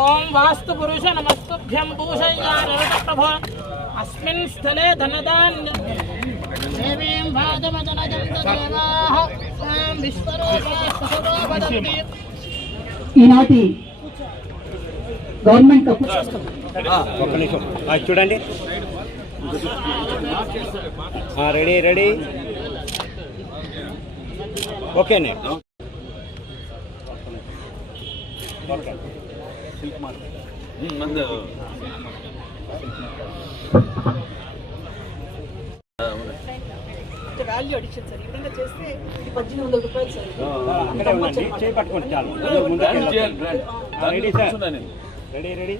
ఓం వాస్తు పురుష నమస్తుభ్యం భూషయ్యారవిటప్రభ అస్మిన్ స్థలే ధనదాన్య దేవీం భాగవదనజంతదేవాః తాం విశ్వరూపాస్తతో వదంతి. ఈనాటి గవర్నమెంట్ కప్పు ఒక్క నిమిషం చూడండి. రెడీ రెడీ ఓకేనే. వాల్యూ అడిషన్ సార్, ఈ విధంగా చేస్తే 1800 రూపాయలు సార్. చేపట్టుకోండి చాలు. Ready sir, ready ready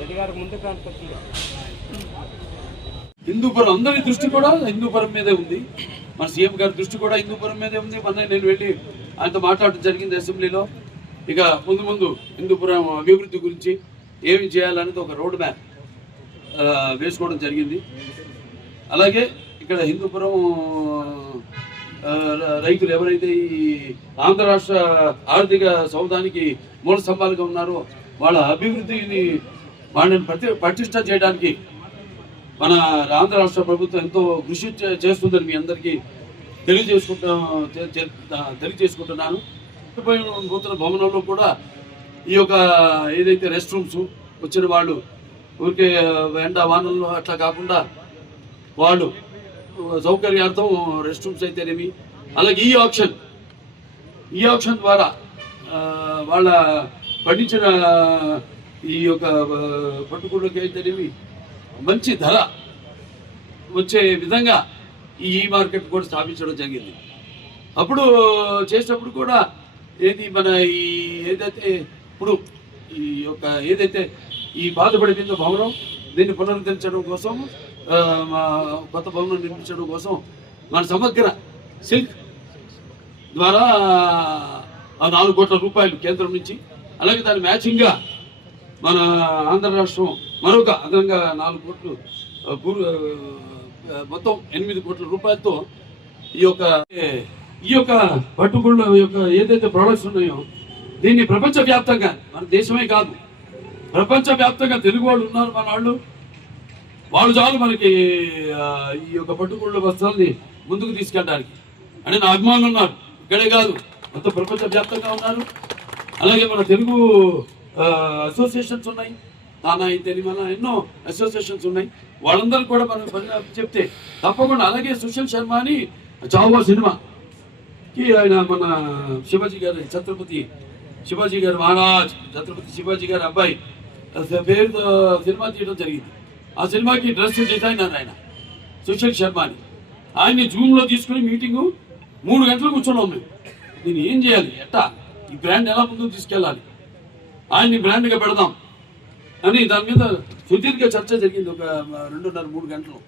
ready గారు ముందుకు రానుకొచ్చి. హిందూపురం అందరి దృష్టి కూడా హిందూపురం మీదే ఉంది. మన సీఎం గారి దృష్టి కూడా హిందూపురం మీదే ఉంది. మొన్న నేను వెళ్ళి ఆయనతో మాట్లాడటం జరిగింది అసెంబ్లీలో. ఇక ముందు ముందు హిందూపురం అభివృద్ధి గురించి ఏమి చేయాలనేది ఒక రోడ్ మ్యాప్ వేసుకోవడం జరిగింది. అలాగే ఇక్కడ హిందూపురం రైతులు ఎవరైతే ఈ ఆంధ్ర రాష్ట్ర ఆర్థిక సౌధానికి మూల స్తంభాలుగా ఉన్నారో వాళ్ళ అభివృద్ధిని వాళ్ళని పటిష్ట చేయడానికి మన ఆంధ్ర రాష్ట్ర ప్రభుత్వం ఎంతో కృషి చేస్తుందని మీ అందరికీ తెలియజేసుకుంటున్నాను. నూతన భవనంలో కూడా ఈ యొక్క ఏదైతే రెస్ట్ రూమ్స్ వచ్చిన వాళ్ళు ఊరికే ఎండ వానల్లో అట్లా కాకుండా వాళ్ళు సౌకర్యార్థం రెస్ట్ రూమ్స్ అయితేనేమి, అలాగే ఈ ఆప్షన్ ద్వారా వాళ్ళ పండించిన ఈ యొక్క పట్టుకుళ్ళకి అయితేనేమి మంచి ధర వచ్చే విధంగా ఈ మార్కెట్ కూడా స్థాపించడం జరిగింది. అప్పుడు చేసినప్పుడు కూడా ఏది మన ఈ ఏదైతే ఇప్పుడు ఈ యొక్క ఏదైతే ఈ బాధపడిపోయిందో భవనం దీన్ని పునరుద్ధరించడం కోసం కొత్త భవనం నిర్మించడం కోసం మన సమగ్ర సిల్క్ ద్వారా 4 కోట్ల రూపాయలు కేంద్రం నుంచి, అలాగే దాని మ్యాచింగ్గా మన ఆంధ్ర రాష్ట్రం మరొక అదనంగా 4 కోట్లు మొత్తం 8 కోట్ల రూపాయలతో ఈ యొక్క పట్టుకుళ్ళ యొక్క ఏదైతే ప్రొడక్ట్స్ ఉన్నాయో దీన్ని ప్రపంచవ్యాప్తంగా, మన దేశమే కాదు ప్రపంచవ్యాప్తంగా తెలుగు వాళ్ళు ఉన్నారు. మన వాళ్ళు చాలు మనకి ఈ యొక్క పట్టుకుళ్ళ వస్త్రాలని ముందుకు తీసుకెళ్ళడానికి. అంటే నా అభిమానులు ఉన్నారు, ఇక్కడే కాదు మొత్తం ప్రపంచవ్యాప్తంగా ఉన్నారు. అలాగే మన తెలుగు అసోసియేషన్స్ ఉన్నాయి, తానా అయితే మన ఎన్నో అసోసియేషన్స్ ఉన్నాయి. వాళ్ళందరూ కూడా మనం చెప్తే తప్పకుండా. అలాగే సుశీల్ శర్మ అని చావో సినిమాకి ఆయన మన శివాజీ గారు ఛత్రపతి శివాజీ గారు మహారాజ్ ఛత్రపతి శివాజీ గారి అబ్బాయి పేరుతో సినిమా తీయడం జరిగింది. ఆ సినిమాకి డ్రెస్ డిజైనర్ ఆయన సుశీల్ శర్మ అని. ఆయన్ని జూమ్లో తీసుకుని మీటింగు 3 గంటలు కూర్చున్నాం మేము. దీన్ని ఏం చేయాలి, ఎట్టా ఈ బ్రాండ్ ఎలా ముందుకు తీసుకెళ్ళాలి, ఆయన్ని బ్రాండ్గా పెడదాం అని దాని మీద సుదీర్ఘ చర్చ జరిగింది. ఒక 2.5-3 గంటలు.